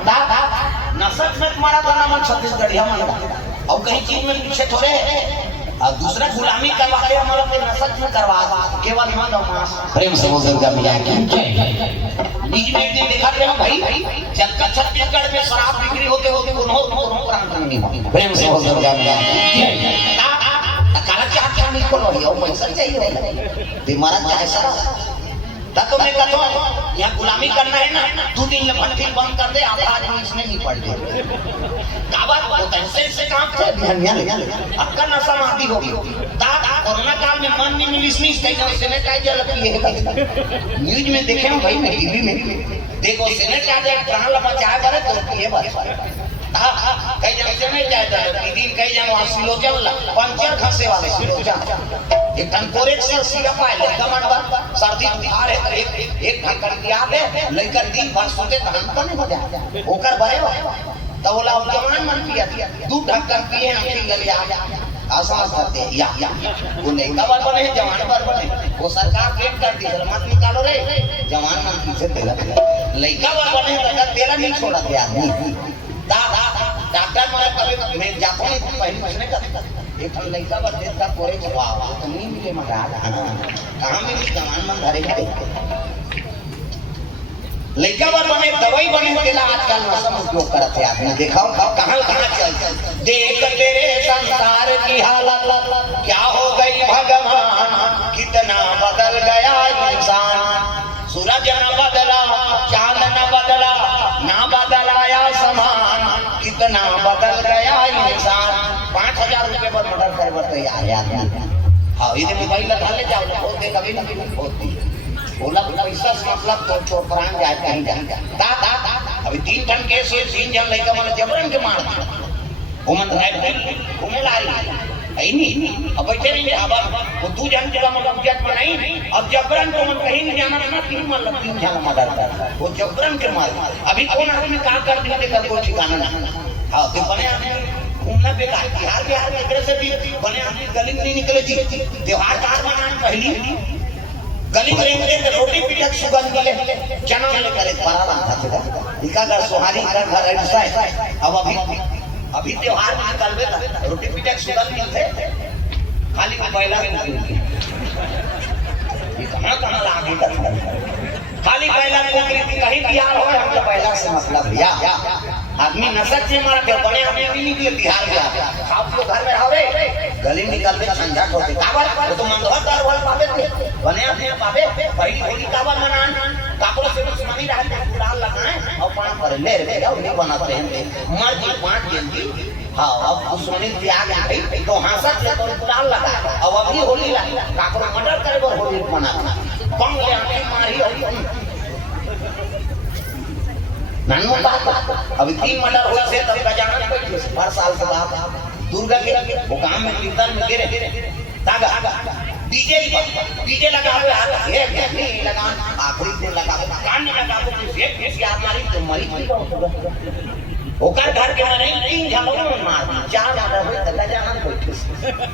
नसत में तुम्हारा बना मन छत्तीसगढ़िया मन और कहीं चीज में पीछे थोड़े है और दूसरा गुलामी करवा के हमारा कोई नसत में करवा केवल मन और मांस प्रेम से बोल दुर्गा मैया की जय। बीच में एक दिन देखा थे हम भाई जब का छत्तीसगढ़ में शराब बिक्री होते होते उन्हों प्राण करनी होगी। प्रेम से बोल दुर्गा मैया की जय। काला चाट क्या नहीं खोलो ये पैसा चाहिए बीमारा चाहे सारा तब तो मैं कहता हूँ यहाँ गुलामी करना है ना 2 दिन में भट्टी बंद कर दे आधा आदमी इसमें नहीं पड़ गए से काम अक्का नशा मारती होगी कोरोना काल में मन नहीं मिली इसमें सैनिटाइजर लगती है न्यूज में देखे हम भाई मैं टीवी में देखो सैनिटाइजर कहाँ लगा चाहे करे तो ये बात कई जगह से नहीं जाए दिन कई जगह वहाँ सिलोचन पंचर खसे वाले सिलोचन एक टंकोरेट से सीधा पाए लड़का मनवा सर्दी बुखार है एक ढक्कन दिया दे लेकर दिन भर सोते धन तो नहीं हो जाए होकर भरे तो बोला जवान मन पिया 2 ढक्कन पिए हम लग जा आसान करते या वो लड़का बार बने जवान बार बने वो सरकार पेट कर दी मत निकालो रे जवान मन पीछे तेरा लड़का बार बने तेरा नहीं छोड़ा थे आदमी डॉक्टर मारे कभी मैं जाता हूँ पहले महीने का एक लड़का बच्चे का कोई जवाब तो नहीं मिले महाराज कहाँ मिली जवान मन धरे के लड़का बार बने दवाई बने तेला आजकल मौसम उपयोग करते आदमी देखा कहाँ चलते देख तेरे संसार की हालत क्या हो गई भगवान कितना बदल गया इंसान सूरज न बदला चांद न बदला ना बदलाया समान कितना बदल गया इंसान 5000 रुपए पर मर्डर करे बर तैयार है आदमी हाँ इधर मोबाइल लगा ले जाओ होते कभी ना कभी होती बोला पैसा मतलब तो छोड़ प्राण जाए कहीं जाए अभी 3 टन केस हुए 3 जन लड़का मन जबरन के मार वो मन घूमे ला रही नहीं अब बैठे नहीं अब वो 2 जन जगह मतलब जज बनाई अब जबरन को मन कहीं नहीं जाना ना 3 मन 3 जन मर्डर कर वो जबरन के मार अभी कौन आदमी का कर दिया कर कोई ठिकाना ना हां तो बने आदमी घूमना बेकार बिहार में एकरे से भी बने आदमी गली नहीं निकले जी त्योहार कार बनाने पहली गली में रहते रोटी पिटक सुगंध मिले चना ले करे बड़ा था इका घर सुहारी का घर ऐसा है अब अभी त्योहार में निकलबे रोटी पिटक सुगंध मिलते खाली पहला कहाँ लागे खाली पहला कहीं बिहार हो हम तो पहला से मतलब भैया आदमी नशा से मार के बड़े हमें भी नहीं दिए बिहार में आप लोग घर में रहो रे गली निकलते झंझट होते काबर वो तो मंदवा कर वाल पावे थे बने अपने पावे पहली होली काबर मनान कापरो से दुश्मनी रहा गुलाल लगाए और पान पर ले रे उन्हें बनाते हैं मर जी 5 जल्दी हां अब दुश्मनी त्याग गई तो हांसा से तो गुलाल लगा अब अभी होली लगा कापरो मर्डर करे और होली मनाना कौन ले हमें मारी होली नानो बात अभी 3 मर्डर हुए से तब का जाना बैठे हर साल के बाद दुर्गा के वो काम में कीर्तन में गिरे तागा डीजे लगा हुए हाथ ये नहीं लगा आखिरी दिन लगा कान में लगा तो एक यार मारी तो मरी ओकर घर के मारे 3 झमोर मार 4 मर्डर हुए तब का जाना बैठे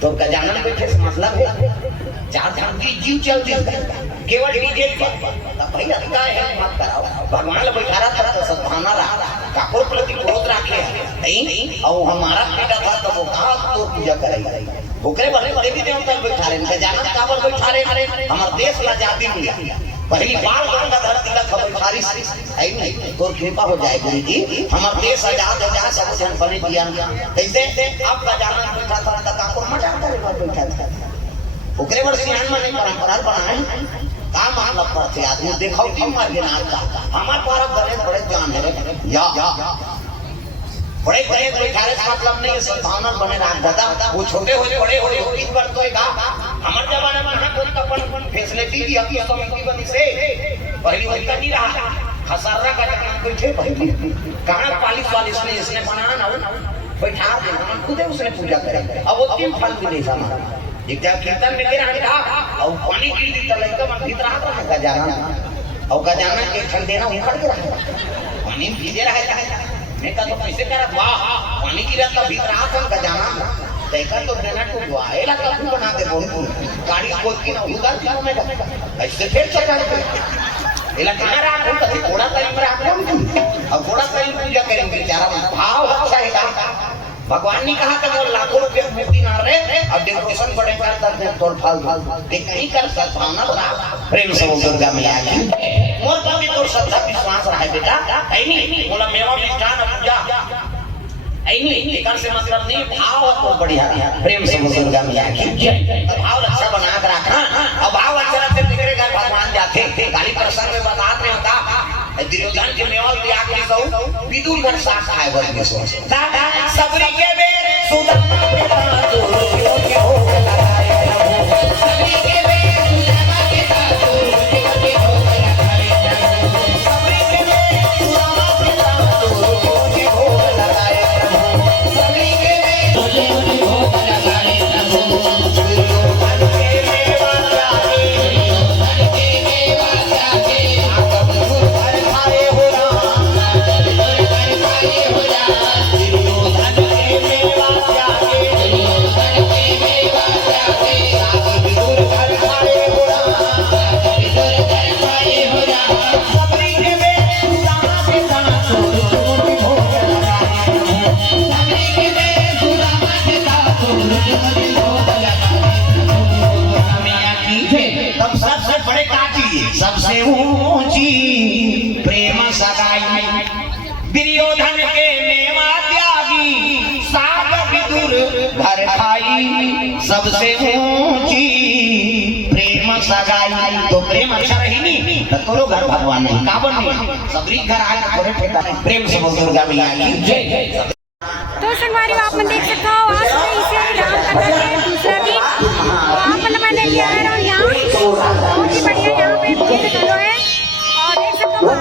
तो का जाना बैठे से मतलब है 4 धाम की जीव चलती केवल डीजे पर भैया क्या है मत कराओ भगवान ले बैठा रहा था तो सद्भावना रहा ठाकुर प्रति क्रोध रखे नहीं और हमारा बेटा था तो वो कहाँ तो पूजा करेगा ओकरे बड़े देवी देवता बैठा रहे जाना काबर बैठा रहे हमार देश ला जाती मिला पहली बार गंगा धरती का खबर खारिश है नहीं तो कृपा हो जाए गुरु जी हमार देश आजाद हो जाए सब जन बने दिया कैसे आपका जाना बैठा था तो काकुर मजा करेगा बैठा था ओकरे बड़ सियान में परंपरा बनाए काम मतलब पड़ते आदमी देखो क्यों मार के नाम का हमार पारा बड़े जान है या बड़े गए बैठारे मतलब नहीं सद्भावना बने रहा दादा वो छोटे होए बड़े होए इस बार तो एक हमार जमाने में ना कोई अपन फैसिलिटी दी अब तो कमेटी बनी से पहली वही का नहीं रहा खसारा का जमाना कोई थे पहली कहां पालिस वालिस ने इसने बनाना ना बैठा दे हम खुद उसने पूजा करेंगे अब वो 3 फल भी नहीं सामा एक जब कीर्तन में गिरा था और पानी गिर दी तो लड़का मन भीतर रहा था का जाना और का जाना के ठंडे ना उखड़ के रहा पानी भीजे रहा है मैं का तो कैसे करत वाह पानी गिरा तो भीतर रहा था का जाना देखा तो देना को वाएला का बना दे बहुत गाड़ी खोद के ना उधर जाओ मैं ऐसे फिर चढ़ा दे एला कहां रहा हूं तो घोड़ा टाइम पर आपको अब घोड़ा टाइम पूजा भगवान ने कहा कि वो लाखों रुपए मूर्ति ना रहे और डेकोरेशन बड़े कर दे तोड़ फाल देख नहीं कर सद्भावना बना प्रेम से बोल दुर्गा मैया की मोर पर भी तोर श्रद्धा विश्वास रहे बेटा ऐनी बोला मेवा मिष्ठान पूजा ऐनी लेकर से मतलब नहीं भाव तो बढ़िया प्रेम से बोल दुर्गा मैया की भाव अच्छा बना कर रखा और भाव अच्छा रखते तेरे घर भगवान जाते गाली प्रसंग में बतात में होता दुर्योधन के मेवल दिया के कहू विदुर घर साथ खाए बर के सो सबरी के बेर सुदामा के साथ के हो लगाए सबरी के बेर सुदामा के साथ के हो लगाए सबरी के बेर सुदामा के साथ के हो लगाए सबरी के बेर हो लगाए सबसे ऊंची प्रेम सगाई दुर्योधन के मेवा त्यागी साग विदुर घर खाई सबसे ऊंची प्रेम सगाई तो प्रेम अच्छा रही नहीं तो तोरो घर भगवान नहीं काबन नहीं सबरी घर आके थोड़े ठेकाने प्रेम से बोल दुर्गा मैया की जय। तो संगवारी आप मन देख सकते हो आज से इसे राम कथा के दूसरा दिन तो आप मतलब मैंने लिया है और यहाँ बहुत ही बढ़िया यहाँ पे भजन चलो है और देख सकते हो